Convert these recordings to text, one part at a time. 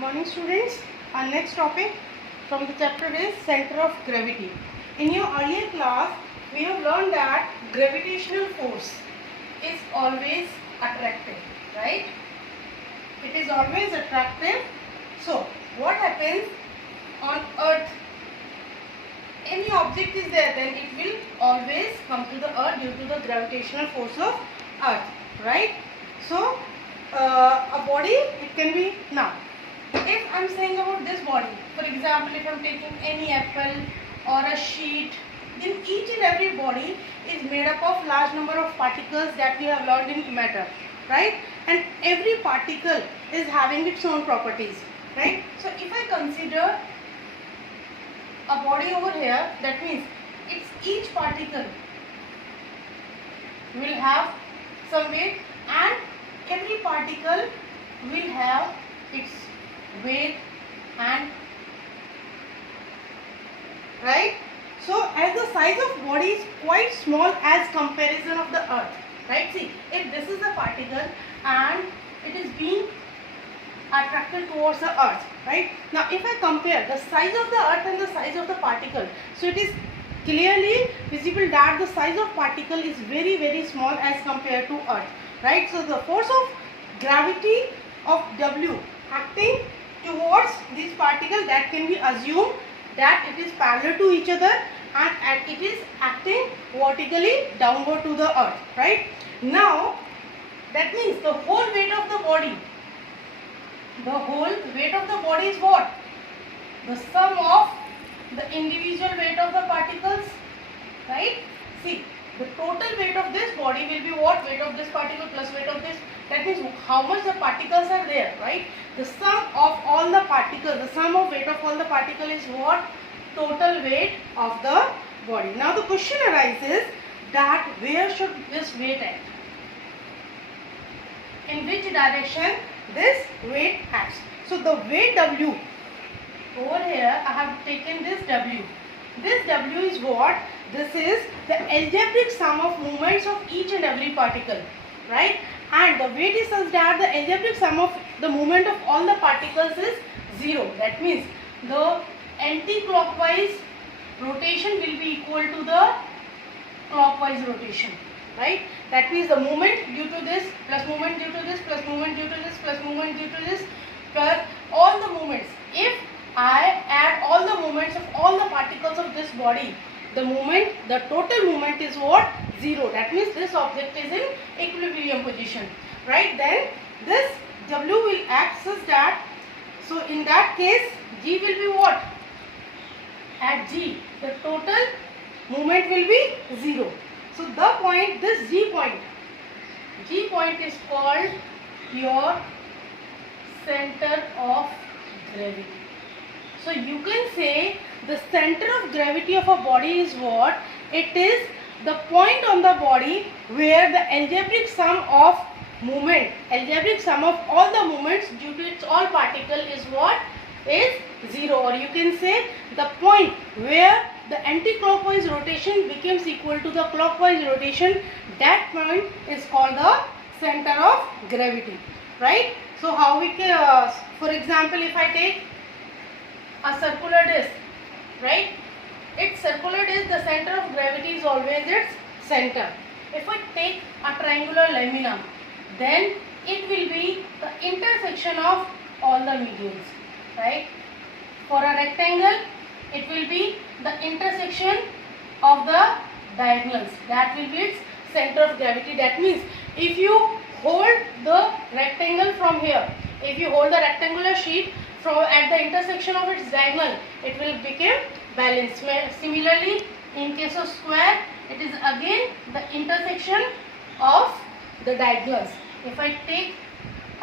morning students. Our next topic from the chapter is center of gravity. In your earlier class we have learned that gravitational force is always attractive, right? It is always attractive. So what happens on earth? Any object is there, then it will always come to the earth due to the gravitational force of earth, right? So a body, it can be, now if I am saying about this body, for example, if I am taking any apple or a sheet, then each and every body is made up of large number of particles that we have learned in matter, right? And every particle is having its own properties, right? So if I consider a body over here, that means each particle will have some weight, and every particle will have its weight, and right. So as the size of body is quite small as comparison of the earth, right? See, if this is a particle and it is being attracted towards the earth, right? Now if I compare the size of the earth and the size of the particle, so it is clearly visible that the size of particle is very, very small as compared to earth, right? So the force of gravity of W acting towards this particle, that can be assumed that it is parallel to each other and it is acting vertically downward to the earth, right? Now that means the whole weight of the body, is what? The sum of the individual weight of the particles, right? See, the total weight of this body will be what? Weight of this particle plus weight of this. That means how much the particles are there, right? The sum of all the particles, the sum of weight of all the particles is what? Total weight of the body. Now the question arises that where should this weight act? In which direction this weight acts? So the weight W, over here I have taken this W. This W is what? This is the algebraic sum of moments of each and every particle, right? And the weight is such that the algebraic sum of the moment of all the particles is 0. That means the anti-clockwise rotation will be equal to the clockwise rotation, right? That means the moment due to this plus moment due to this plus moment due to this plus moment due to this plus all the moments. If I add all the moments of all the particles of this body, the total moment is what? 0. That means this object is in equilibrium position, right? Then this W will act such that, so in that case G will be what? At G, the total moment will be 0. So the point, this G point is called your center of gravity. So you can say the center of gravity of a body is what? It is the point on the body where the algebraic sum of moment, algebraic sum of all the moments due to its all particle is what? Is 0. Or you can say the point where the anti-clockwise rotation becomes equal to the clockwise rotation, that point is called the center of gravity, right? So how we can, for example, if I take a circular disc, right? Its circular disc, the center of gravity is always its center. If I take a triangular lamina, then it will be the intersection of all the medians, right? For a rectangle, it will be the intersection of the diagonals. That will be its center of gravity. That means if you hold the rectangle from here, if you hold the rectangular sheet from at the intersection of its diagonal, it will become balanced. Similarly, in case of square, it is again the intersection of the diagonals. If I take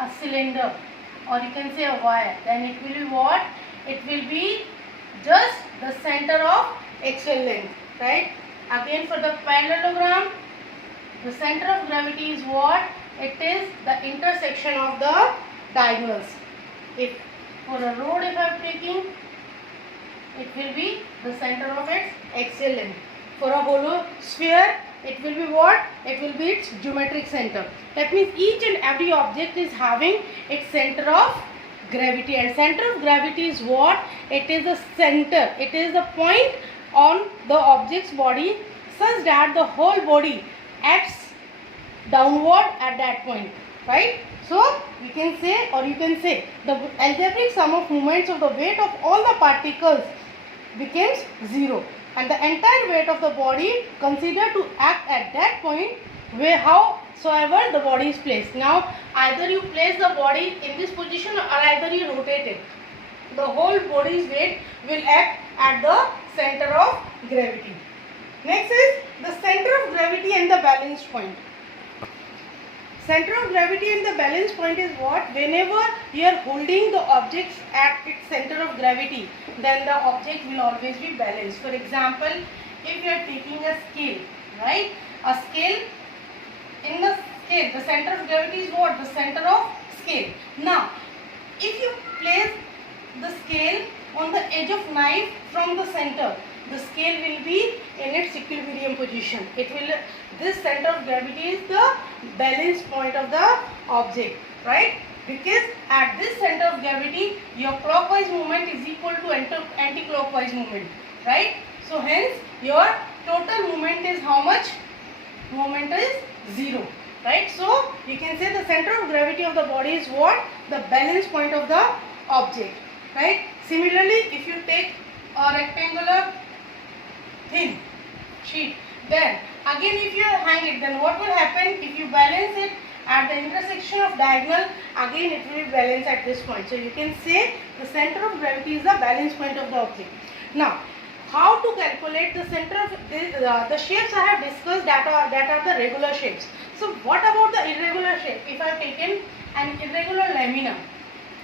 a cylinder, or you can say a wire, then it will be what? It will be just the center of axial length, right? Again for the parallelogram, the center of gravity is what? It is the intersection of the diagonals. If for a road, if I am taking, it will be the center of its axial length. For a hollow sphere, it will be what? It will be its geometric center. That means each and every object is having its center of gravity. And center of gravity is what? It is the center. It is the point on the object's body such that the whole body acts downward at that point, right? So we can say, or you can say, the algebraic sum of moments of the weight of all the particles becomes 0, and the entire weight of the body considered to act at that point where howsoever the body is placed. Now either you place the body in this position or either you rotate it, the whole body's weight will act at the center of gravity. Next is the center of gravity and the balance point. Center of gravity and the balance point is what? Whenever you are holding the objects at its center of gravity, then the object will always be balanced. For example, if you are taking a scale, right? A scale, in the scale, the center of gravity is what? The center of scale. Now, if you place the scale on the edge of knife from the center, the scale will be in its equilibrium position. This center of gravity is the balance point of the object, right? Because at this center of gravity, your clockwise movement is equal to anti-clockwise movement, right? So hence your total movement is how much? Movement is 0, right? So you can say the center of gravity of the body is what? The balance point of the object, right? Similarly, if you take a rectangular thin sheet, then again if you hang it, then what will happen? If you balance it at the intersection of diagonal, again it will be balanced at this point. So you can say the center of gravity is the balance point of the object. Now, how to calculate the center of the shapes I have discussed that are the regular shapes. So what about the irregular shape? If I have taken an irregular lamina,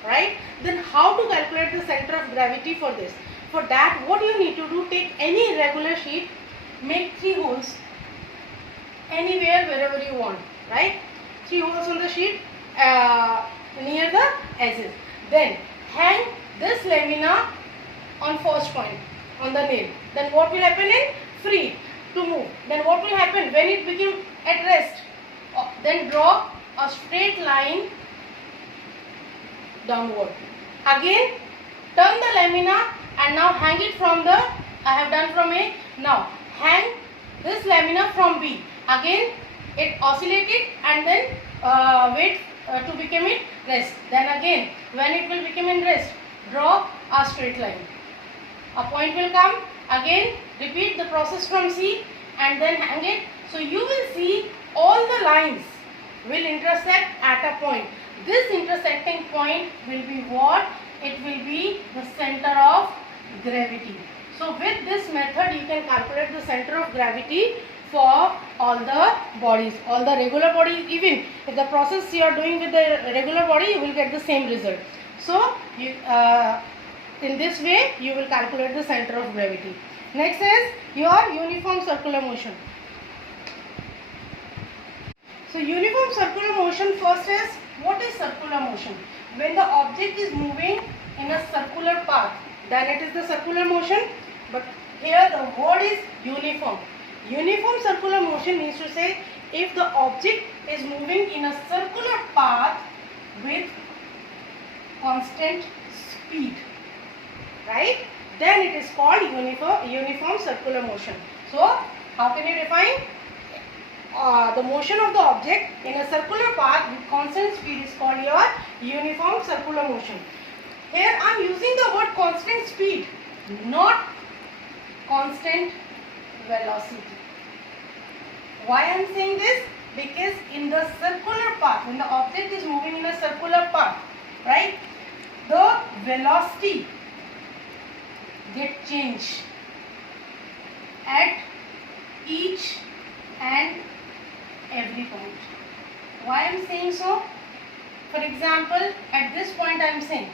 right, then how to calculate the center of gravity for this? For that, what you need to do, take any irregular sheet, make 3 holes anywhere wherever you want, right? 3 holes on the sheet near the edges. Then hang this lamina on first point on the nail. Then what will happen? In free to move. Then what will happen when it became at rest? Then draw a straight line downward. Again turn the lamina and now hang it from the, I have done from A. Now hang this lamina from B. Again it oscillated and then wait to become in rest. Then again when it will become in rest, draw a straight line. A point will come. Again repeat the process from C and then hang it. So you will see all the lines will intersect at a point. This intersecting point will be what? It will be the center of gravity. So with this method you can calculate the center of gravity for all the bodies, all the regular bodies. Even if the process you are doing with the regular body, you will get the same result. So you, in this way you will calculate the center of gravity. Next is your uniform circular motion. So uniform circular motion, first is, what is circular motion? When the object is moving in a circular path, then it is the circular motion. But here the word is uniform. Uniform circular motion means to say if the object is moving in a circular path with constant speed, right? Then it is called uniform circular motion. So how can you define? The motion of the object in a circular path with constant speed is called your uniform circular motion. Here I am using the word constant speed, not constant velocity. Why I am saying this? Because in the circular path, when the object is moving in a circular path, right, the velocity get changed at each and every point. Why I am saying so? For example, at this point I am saying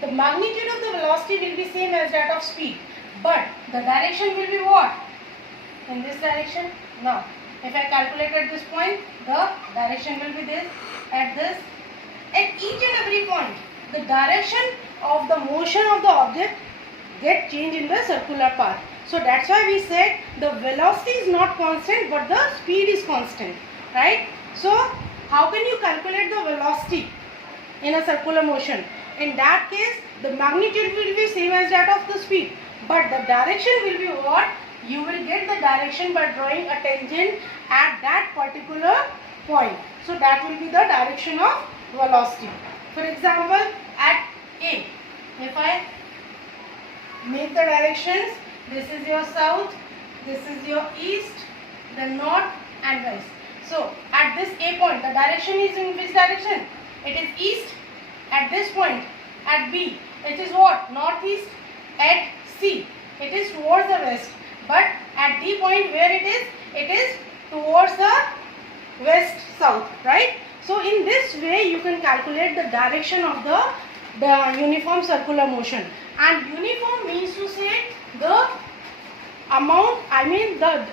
the magnitude of the velocity will be same as that of speed, but the direction will be what? In this direction. Now, if I calculate at this point, the direction will be this, at this. At each and every point, the direction of the motion of the object get changed in the circular path. So that's why we said the velocity is not constant, but the speed is constant, right? So how can you calculate the velocity in a circular motion? In that case, the magnitude will be same as that of the speed, but the direction will be what? You will get the direction by drawing a tangent at that particular point. So that will be the direction of velocity. For example, at A, if I make the directions, this is your south, this is your east, the north and west. So at this A point, the direction is in which direction? It is east. At this point, at B, it is what? Northeast. At C, it is towards the west. But at D point, where it is towards the west south, right? So in this way you can calculate the direction of the uniform circular motion. And uniform means to say the amount, the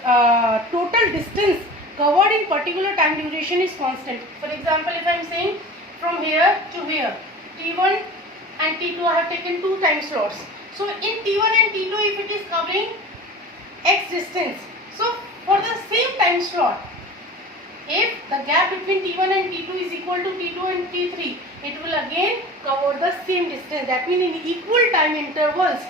total distance covered in particular time duration is constant. For example, if I am saying from here to here, T1 and T2 I have taken 2 time slots. So in T1 and T2, if it is covering x distance, so for the same time slot, if the gap between T1 and T2 is equal to T2 and T3, it will again cover the same distance. That means in equal time intervals,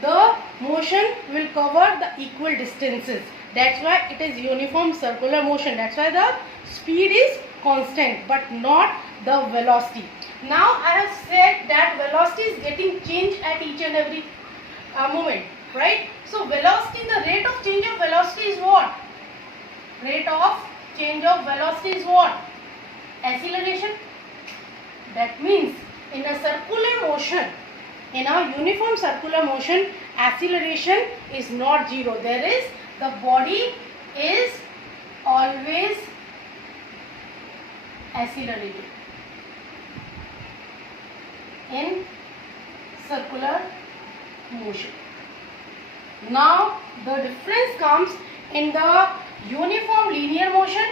the motion will cover the equal distances. That's why it is uniform circular motion. That's why the speed is constant but not the velocity. Now I have said that velocity is getting changed at each and every moment, right? So velocity, the rate of change of velocity is what? Rate of change of velocity is what? Acceleration. That means in a circular motion, in a uniform circular motion, acceleration is not zero. There is, the body is always accelerated in circular motion. Now the difference comes in the uniform linear motion,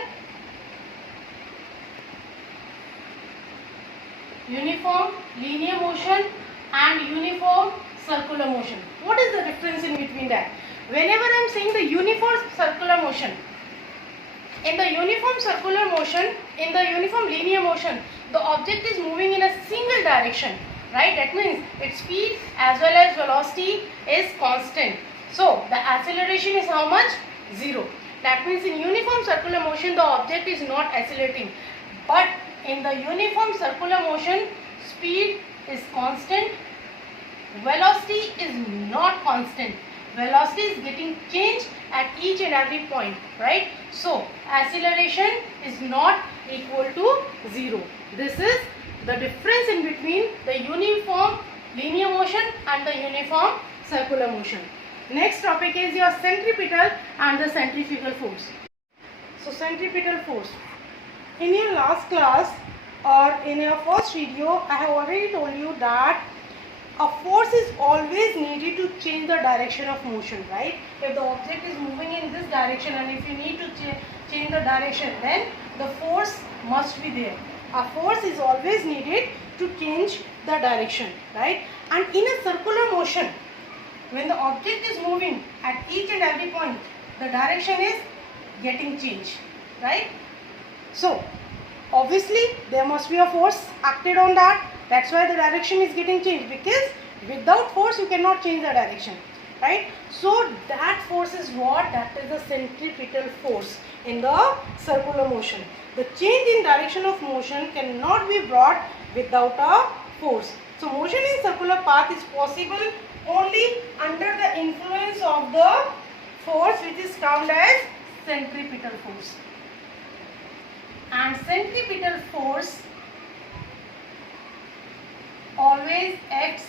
and uniform circular motion. What is the difference in between that? Whenever I am saying the uniform circular motion, in the uniform circular motion, in the uniform linear motion, the object is moving in a single direction, right? That means its speed as well as velocity is constant. So the acceleration is how much? Zero. That means in uniform circular motion, the object is not accelerating. But in the uniform circular motion, speed is constant, velocity is not constant. Velocity is getting changed at each and every point, right? So acceleration is not equal to zero. This is the difference in between the uniform linear motion and the uniform circular motion. Next topic is your centripetal and the centrifugal force. So centripetal force. In your last class or in your first video, I have already told you that a force is always needed to change the direction of motion, right? If the object is moving in this direction and if you need to change the direction, then the force must be there. A force is always needed to change the direction, right? And in a circular motion, when the object is moving at each and every point, the direction is getting changed, right? So obviously there must be a force acted on that. That's why the direction is getting changed, because without force you cannot change the direction, right? So that force is what? That is the centripetal force in the circular motion. The change in direction of motion cannot be brought without a force. So motion in circular path is possible only under the influence of the force which is termed as centripetal force. And centripetal force always acts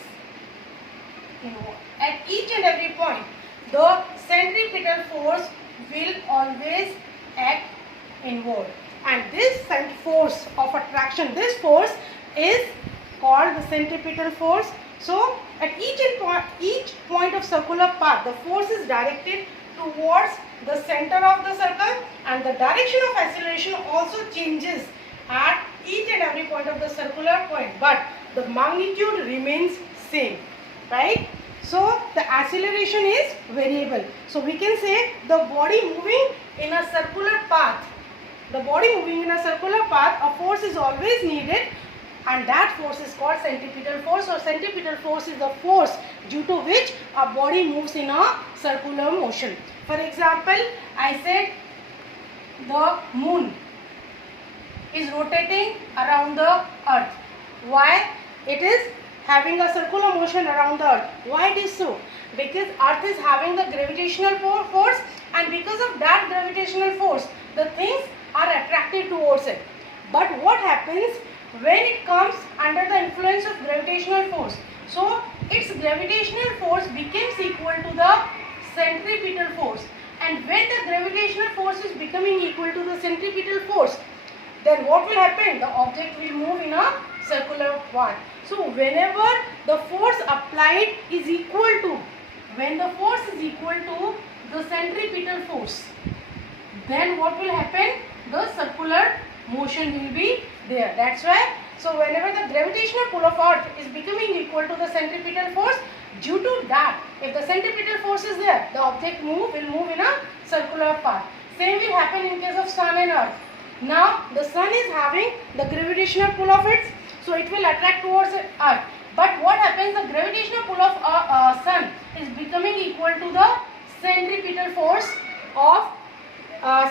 inward. At each and every point, the centripetal force will always act inward. And this force of attraction, this force is called the centripetal force. So at each point of circular path, the force is directed towards the center of the circle, and the direction of acceleration also changes at each and every point of the circular point, but the magnitude remains same, right? So the acceleration is variable. So we can say the body moving in a circular path, a force is always needed and that force is called centripetal force, or centripetal force is the force due to which a body moves in a circular motion. For example, I said the moon is rotating around the earth. Why? It is having a circular motion around the earth. Why it is so? Because earth is having the gravitational force, and because of that gravitational force, the things are attracted towards it. But what happens when it comes under the influence of gravitational force? So its gravitational force becomes equal to the centripetal force, and when the gravitational force is becoming equal to the centripetal force, then what will happen? The object will move in a circular path. So whenever the force applied is equal to, when the force is equal to the centripetal force, then what will happen? The circular motion will be there. That's why, so whenever the gravitational pull of earth is becoming equal to the centripetal force, due to that, if the centripetal force is there, the object will move in a circular path. Same will happen in case of sun and earth. Now the sun is having the gravitational pull of it, so it will attract towards earth. But what happens? The gravitational pull of sun is becoming equal to the centripetal force of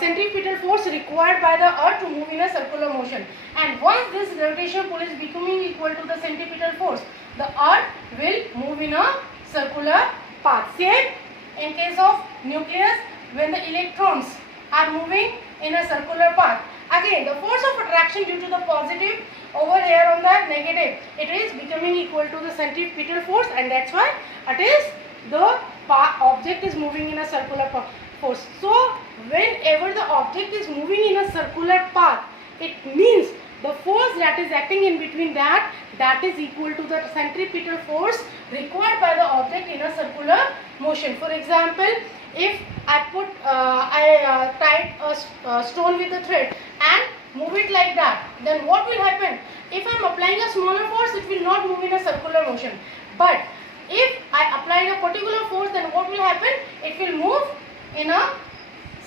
centripetal force required by the earth to move in a circular motion. And once this gravitational pull is becoming equal to the centripetal force, the earth will move in a circular path. Same in case of nucleus, when the electrons are moving in a circular path. Again, the force of attraction due to the positive over here on the negative, it is becoming equal to the centripetal force, and that's why it is the object is moving in a circular force. So whenever the object is moving in a circular path, it means the force that is acting in between that is equal to the centripetal force required by the object in a circular motion. For example, if I tied a stone with a thread and move it like that, then what will happen? If I am applying a smaller force, it will not move in a circular motion. But if I applied a particular force, then what will happen? It will move in a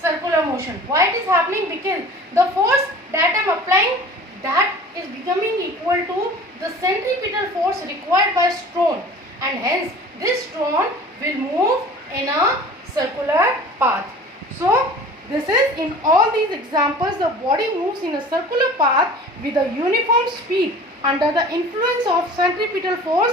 circular motion. Why it is happening? Because the force that I am applying, that is becoming equal to the centripetal force required by stone, and hence this stone will move in a circular path. So this is, in all these examples, the body moves in a circular path with a uniform speed under the influence of centripetal force,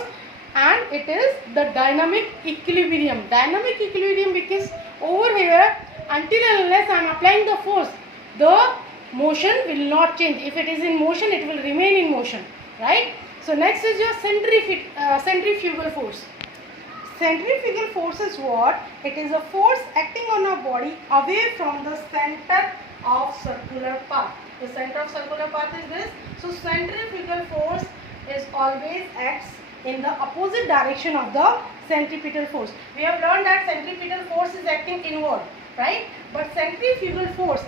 and it is the dynamic equilibrium. Dynamic equilibrium because over here, until and unless I am applying the force, the motion will not change. If it is in motion, it will remain in motion, right? So next is your centrifugal force. Centrifugal force is what? It is a force acting on a body away from the center of circular path. The center of circular path is this. So centrifugal force is always acts in the opposite direction of the centripetal force. We have learned that centripetal force is acting inward, right? But centrifugal force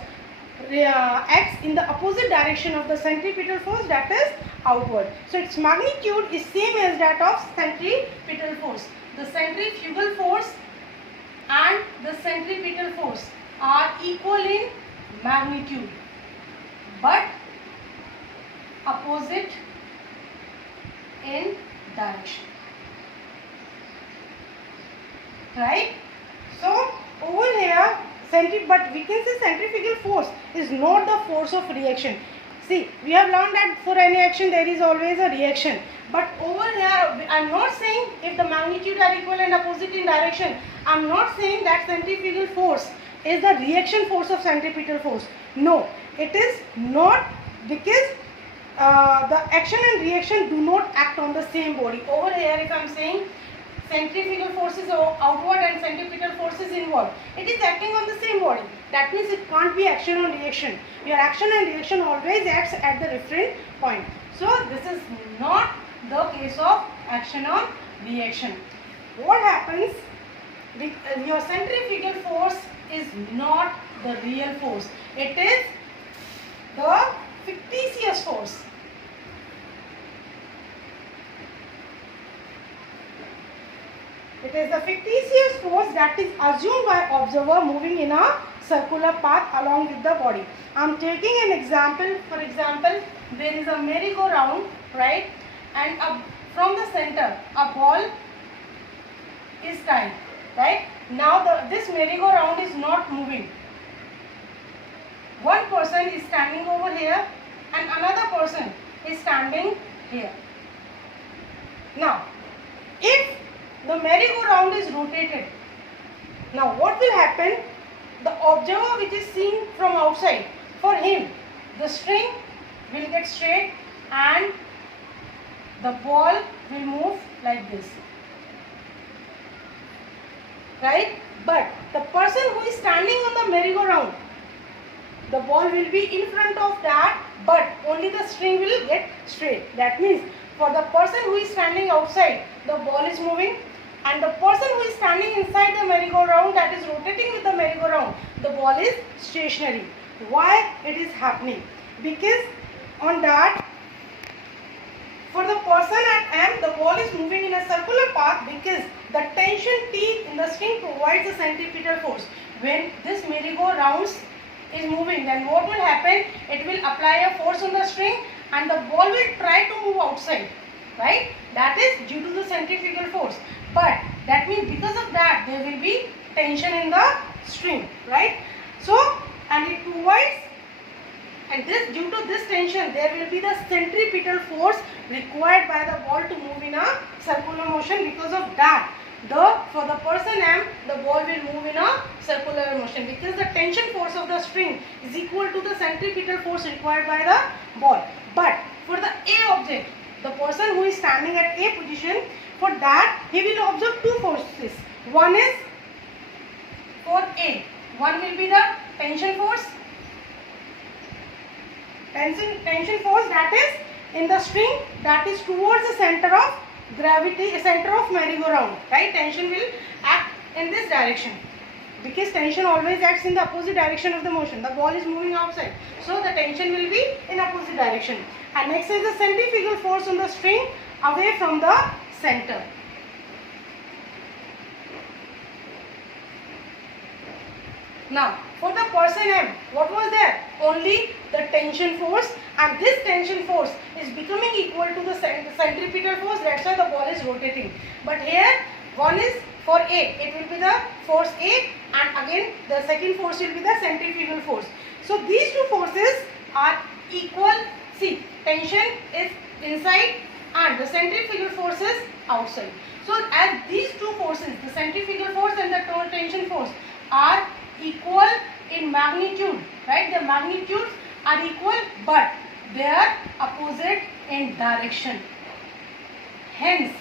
acts in the opposite direction of the centripetal force, that is outward. So its magnitude is same as that of centripetal force. The centrifugal force and the centripetal force are equal in magnitude but opposite in direction, right? So over here, but we can say centrifugal force is not the force of reaction. See, we have learned that for any action there is always a reaction. But over here, I am not saying if the magnitude are equal and opposite in direction, I am not saying that centrifugal force is the reaction force of centripetal force. No, it is not, because the action and reaction do not act on the same body. Over here, if I am saying centrifugal force is outward and centripetal force is inward, it is acting on the same body. That means it can't be action on reaction. Your action and reaction always acts at the different point. So this is not the case of action on reaction. What happens? Your centrifugal force is not the real force. It is the fictitious force. It is the fictitious force that is assumed by observer moving in a circular path along with the body. I am taking an example. For example, there is a merry-go-round right? And from the center, a ball is tied, right? Now this merry-go-round is not moving. One person is standing over here and another person is standing here. Now, if the merry-go-round is rotated, now what will happen? The observer which is seen from outside, for him, the string will get straight and the ball will move like this, right? But the person who is standing on the merry-go-round, the ball will be in front of that, but only the string will get straight. That means for the person who is standing outside, the ball is moving, and the person who is standing inside the merry-go-round, that is rotating with the merry-go-round, the ball is stationary. Why it is happening? Because on that, for the person at M, the ball is moving in a circular path because the tension T in the string provides a centripetal force. When this merry-go-round is moving, then what will happen? It will apply a force on the string and the ball will try to move outside, right? That is due to the centrifugal force. But that means because of that, there will be tension in the string, right? So, and it provides, and this, due to this tension, there will be the centripetal force required by the ball to move in a circular motion. Because of that, for the person M, the ball will move in a circular motion because the tension force of the string is equal to the centripetal force required by the ball. But for the A object, the person who is standing at A position, for that he will observe two forces. One is for A, one will be the tension force that is in the string, that is towards the center of gravity, center of merry-go-round, right? Tension will act in this direction because tension always acts in the opposite direction of the motion. The ball is moving outside, so the tension will be in opposite direction. And next is the centrifugal force on the string away from the center. Now, for the person M, what was there? Only the tension force, and this tension force is becoming equal to the centripetal force. That's why the ball is rotating. But here, one is for A, it will be the force A, and again the second force will be the centrifugal force. So these two forces are equal. See, tension is inside and the centrifugal force is outside. So as these two forces, the centrifugal force and the tension force, are equal in magnitude, right? The magnitudes are equal, but they are opposite in direction. Hence,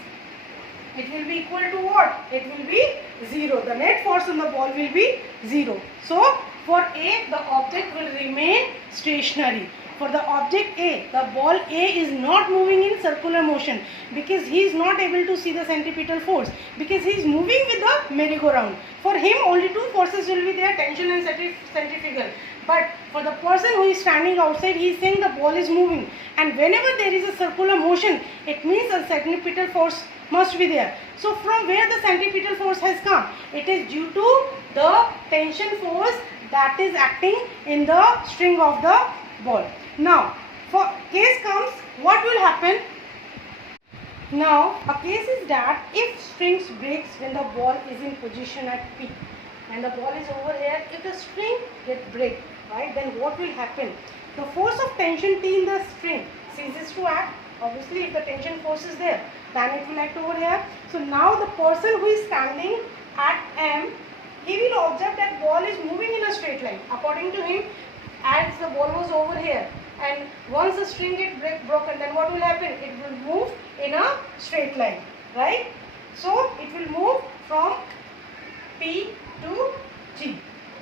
it will be equal to what? It will be 0. The net force on the ball will be 0. So, for A, the object will remain stationary. For the object A, the ball A is not moving in circular motion because he is not able to see the centripetal force, because he is moving with the merry-go-round. For him, only two forces will be there, tension and centrifugal. But for the person who is standing outside, he is saying the ball is moving. And whenever there is a circular motion, it means a centripetal force must be there. So from where the centripetal force has come? It is due to the tension force that is acting in the string of the ball. Now, for case comes, what will happen? Now, a case is that if strings breaks when the ball is in position at P and the ball is over here, if the string get break, right, then what will happen? The force of tension T in the string ceases to act. Obviously, if the tension force is there, then it will act over here. So now the person who is standing at M, he will observe that ball is moving in a straight line. According to him, as the ball was over here, and once the string get broken, then what will happen? It will move in a straight line, right? So it will move from P to G,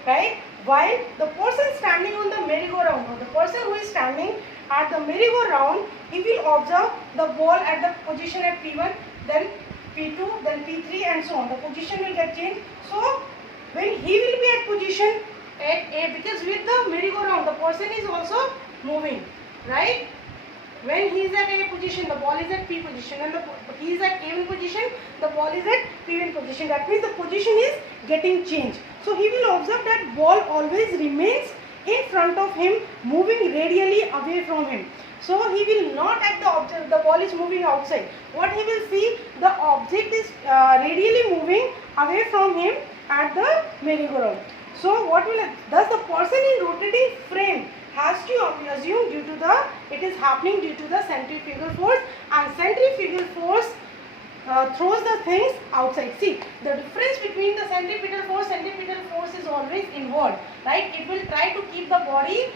right? While the person standing on the merry-go-round, or the person who is standing at the merry-go-round, he will observe the ball at the position at P1, then P2, then P3, and so on. The position will get changed. So when he will be at position at A, because with the merry-go-round, the person is also moving, right? When he is at A position, the ball is at P position, and he is at A1 position, the ball is at P1 position. That means the position is getting changed. So he will observe that ball always remains in front of him, moving radially away from him. So he will not act the object, the ball is moving outside. What he will see, the object is radially moving away from him at the merry-go-round. So what will, thus the person in rotating frame has to assume due to the, it is happening due to the centrifugal force, and centrifugal force throws the things outside. See, the difference between the centripetal force is always involved, right? It will try to keep the body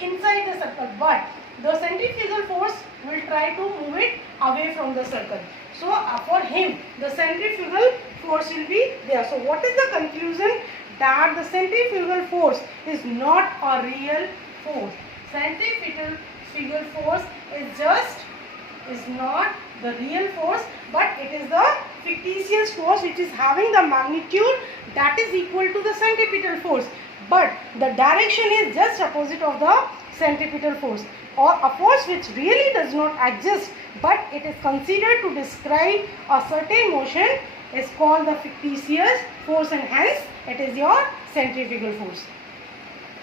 inside the circle, but the centrifugal force will try to move it away from the circle. So for him, the centrifugal force will be there. So what is the conclusion? That the centrifugal force is not a real force. Centrifugal force is not the real force, but it is the fictitious force which is having the magnitude that is equal to the centripetal force, but the direction is just opposite of the centripetal force, or a force which really does not exist but it is considered to describe a certain motion is called the fictitious force, and hence it is your centrifugal force.